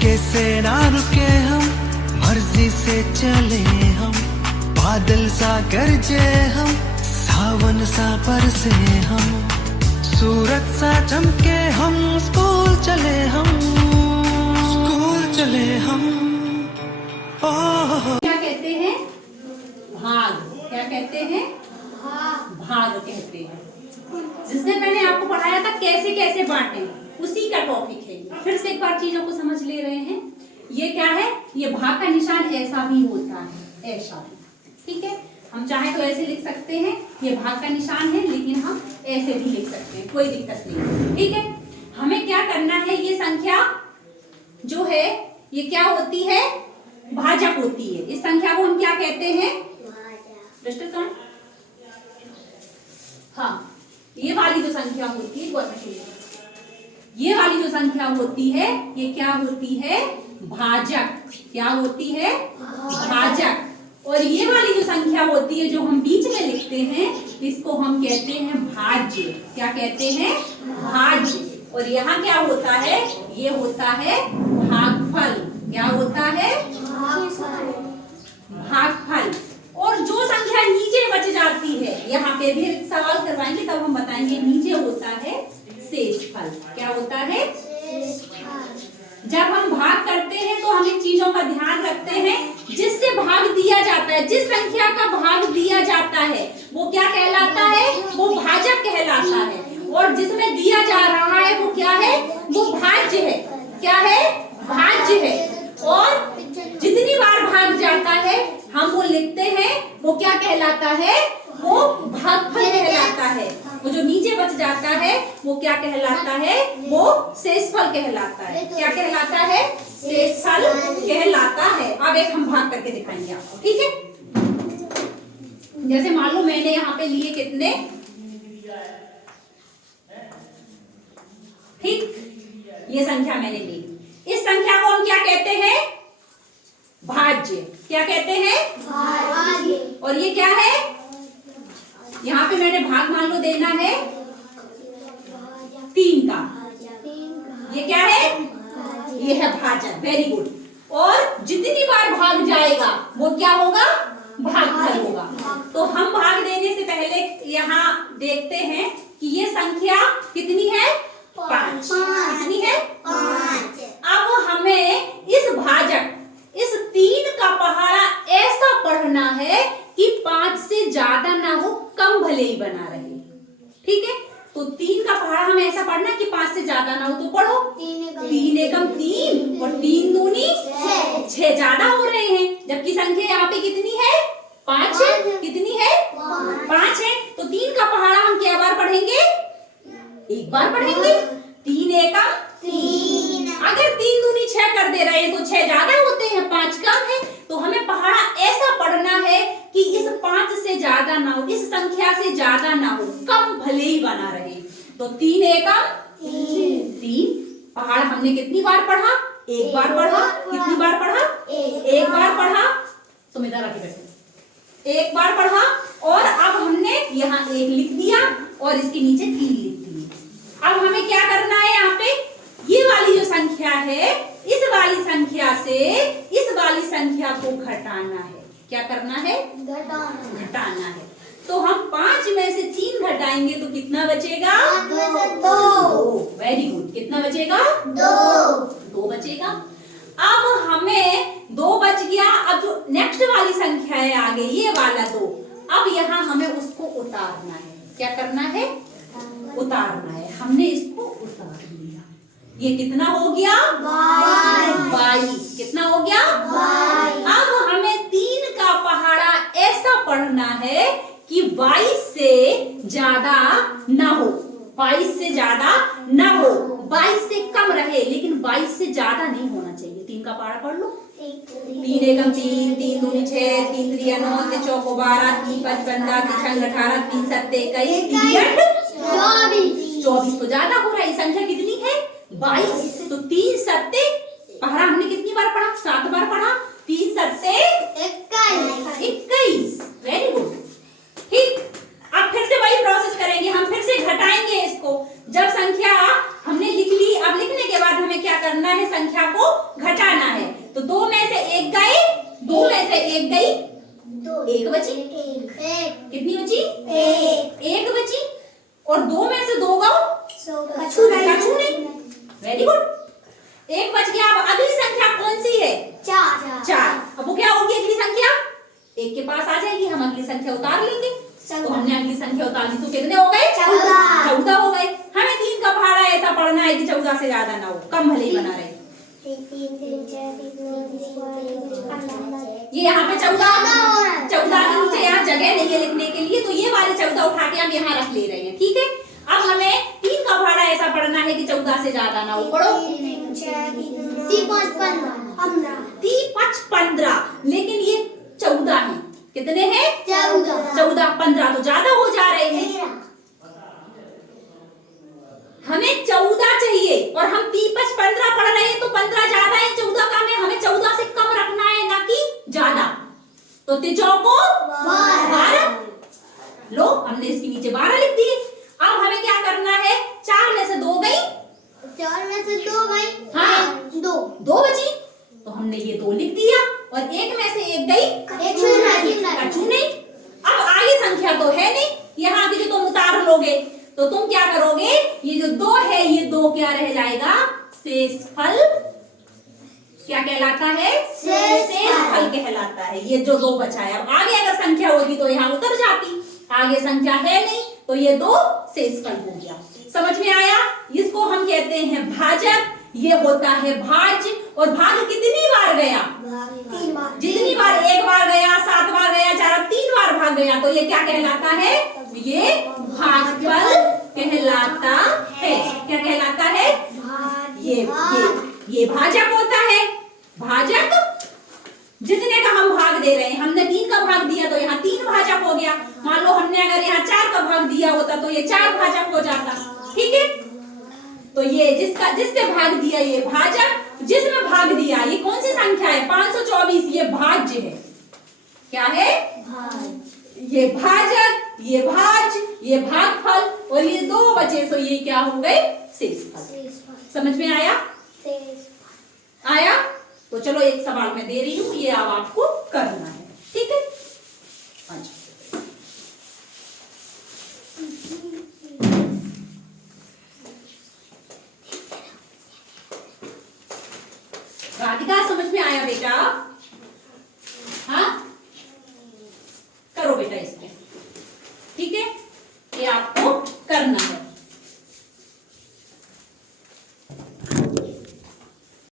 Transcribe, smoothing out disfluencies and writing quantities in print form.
झटके से ना रुके हम, मर्जी से चले हम, बादल सा गरजे हम, सावन सा बरसे हम, सूरज सा चमके हम, स्कूल चले हम, स्कूल चले हम। क्या कहते हैं? भाग। क्या कहते हैं? भाग कहते हैं। जिसने मैंने आपको पढ़ाया था कैसे कैसे बांटे, उसी का टॉपिक है। फिर से एक बार चीजों को समझ ले रहे हैं। ये क्या है? ये भाग का निशान ऐसा भी होता है, ऐसा भी। ठीक है, हम चाहे तो ऐसे लिख सकते हैं, ये भाग का निशान है, लेकिन हम ऐसे भी लिख सकते हैं, कोई दिक्कत नहीं। ठीक है, हमें क्या करना है? ये संख्या जो है ये क्या होती है? भाजक होती है। इस संख्या को हम क्या कहते हैं? भाजक। हाँ, ये वाली जो संख्या होती है, ये वाली जो संख्या होती है, ये क्या होती है? भाजक। क्या होती है? भाजक। और ये वाली जो संख्या होती है जो हम बीच में लिखते हैं, इसको हम कहते हैं भाज्य। क्या कहते हैं? भाज्य। और यहाँ क्या होता है? ये होता है भागफल। क्या होता है? भागफल। और जो संख्या नीचे बच जाती है, यहाँ पे भी सवाल करवाएंगे तब हम बताएंगे, नीचे होता है शेषफल। क्या होता है? जब हम भाग करते हैं तो हम इन चीजों का ध्यान रखते हैं। जिससे भाग दिया जाता है, जिस संख्या का भाग दिया जाता है, वो क्या कहलाता है? वो भाजक कहलाता है। और जिसमें दिया जा रहा है वो क्या है? वो भाज्य है। क्या है? भाज्य है। और जितनी बार भाग जाता है हम वो लिखते हैं, वो क्या कहलाता है? वो भागफल कहलाता है। वो जो नीचे बच जाता है वो क्या कहलाता है? वो शेषफल कहलाता है। क्या कहलाता है? शेषफल कहलाता है। अब एक हम भाग करके दिखाएंगे आपको। ठीक है, जैसे मान लो मैंने यहाँ पे लिए कितने, ठीक, ये संख्या मैंने ली। इस संख्या को हम क्या कहते हैं? भाज्य। क्या कहते हैं? भाज्य। और ये क्या है? यहाँ पे मैंने भाग मान लो देना है 3 का। ये क्या है? ये है भाजक। Very good. और जितनी बार भाग जाएगा वो क्या होगा? भागफल होगा। तो हम भाग देने से पहले यहाँ देखते हैं कि ये संख्या कितनी है? 5। कितनी है? 5। अब हमें इस भाजक, इस 3 का पहाड़ा ऐसा पढ़ना है कि 5 से ज्यादा ना हो, कम भले ही बना रहे। ठीक है, तो 3 का पहाड़ा हमें ऐसा पढ़ना कि 5 से ज्यादा ना हो। तो पढ़ो 3 एकम 3 और 3 दूनी 6 ज्यादा हो रहे हैं, जबकि संख्या यहाँ पे कितनी है? 5 है। कितनी है? 5 है। तो 3 का पहाड़ा हम क्या बार पढ़ेंगे? एक बार पढ़ेंगे। 3 एकम 3। अगर 3 दूनी 6 कर दे रहे हैं तो 6 ज्यादा होते हैं, 5 कम है। तो हमें पहाड़ा ऐसा पढ़ना है कि इस 5 से ज्यादा ना हो, इस संख्या से ज्यादा ना हो, कम भले ही बना रहे। तो 3 एकम 3। पहाड़ा हमने कितनी बार पढ़ा? एक बार पढ़ा। कितनी बार पढ़ा? एक बार पढ़ा। तुम इधर आके बैठो। एक बार पढ़ा। और अब हमने यहाँ 1 लिख दिया और इसके नीचे 3 लिख दिए। अब हमें क्या करना है? यहाँ पे ये वाली जो संख्या है, इस वाली संख्या से इस वाली संख्या को घटाना है। क्या करना है? घटाना है। तो हम 5 में से 3 घटाएंगे तो कितना बचेगा? 2। Very good. कितना बचेगा? 2 बचेगा। अब हमें 2 बच गया। अब जो नेक्स्ट वाली संख्या है आगे, ये वाला 2, अब यहाँ हमें उसको उतारना है। क्या करना है? उतारना है। हमने इसको उतार लिया। ये कितना हो गया? 22। कितना हो गया? 22। अब हमें 3 का पहाड़ा ऐसा पढ़ना है कि 22 से ज्यादा ना हो, 22 से ज्यादा ना हो, 22 से कम रहे, लेकिन 22 से ज्यादा नहीं होना चाहिए। 3 का पहाड़ा पढ़ लो। 3 एकम 3, 3 दूनी 6, 3 त्रिया 9, 3 चौको 12, 3 5 15, 3 6 18, 3 7 21, 3 24। तो ज्यादा हो रहा है। संख्या कितनी है? 22। तो 3 सत्ते, पहाड़ा हमने कितनी बार पढ़ा? 7 बार पढ़ा। 3 सत्ते 21। Very good. ठीक, अब फिर से वही प्रोसेस करेंगे। हम फिर से घटाएंगे इसको। जब संख्या हमने लिख ली, अब लिखने के बाद हमें क्या करना है? संख्या को घटा एक गई, दो, एक बची, एक, कितनी बची? एक, एक बची। और दो में से दो गौ, कछु नहीं। Very good. एक बच गया। अब अगली संख्या कौन सी है? चार। अब वो क्या होगी अगली संख्या? एक के पास आ जाएगी, हम अगली संख्या उतार लेंगे। तो हमने अगली संख्या उतार ली, तो कितने हो गए? 14 हो गए। हमें 3 का पहाड़ा ऐसा पढ़ना है कि 14 से ज्यादा ना हो, कम भले ही बना रहे। ये यहाँ पे 14 के नीचे यहाँ जगह नहीं है लिखने के लिए, तो ये वाले 14 उठा के हम यहाँ रख ले रहे हैं। ठीक है, अब हमें 3 का पहाड़ा ऐसा पढ़ना है कि 14 से ज्यादा ना हो। पढ़ो। 15, लेकिन ये 14 है। कितने हैं? 14। 15 तो ज्यादा हो जा रहे हैं। हमें 14 चाहिए और हम 15 पढ़ रहे हैं, तो 15 ज्यादा है, 14 कम है। हमें 14 से कम रखना है, ना कि ज्यादा। तो 3 चौको 12। लो, हमने इसके नीचे 12 लिख दिए। अब हमें क्या करना है? 4 में से 2 गई, हाँ, 2 बची, तो हमने ये 2 लिख दिया। और 1 में से 1 गई, कछु नहीं। अब आगे संख्या तो है नहीं, यहाँ की जो तुम उतार लोगे, तो तुम क्या करोगे? ये जो 2 है, ये 2 क्या रह जाएगा? शेषफल। क्या कहलाता है? शेषफल कहलाता है। ये जो 2 बचा है। अब आगे अगर संख्या होती तो यहाँ उतर जाती, आगे संख्या है नहीं, तो ये 2 शेषफल हो गया। समझ में आया? इसको हम कहते हैं भाजक, ये होता है भाज्य। और भाग कितनी बार गया? जितनी बार, 1 बार गया, 7 बार गया, 4, 3 बार भाग गया, तो ये क्या कहलाता है? ये भागफल कहलाता है। क्या कहलाता है? ये भाजक होता है। भाजक जितने का हम भाग दे रहे हैं, हमने 3 का भाग दिया तो यहाँ 3 भाजक हो गया। मान लो हमने अगर यहाँ 4 का भाग दिया होता तो ये 4 भाजक हो जाता। ठीक है, तो ये जिससे भाग दिया ये भाजक, जिसमें भाग दिया ये कौन सी संख्या है? 524। ये भाज्य है। क्या है? ये भाजक, ये भाज्य, ये भागफल, और ये 2 बचे, तो ये क्या हो गए? शेषफल। समझ में आया? आया? तो चलो एक सवाल मैं दे रही हूँ, ये अब आपको करना है। ठीक है, अच्छा। राधिका, समझ में आया बेटा?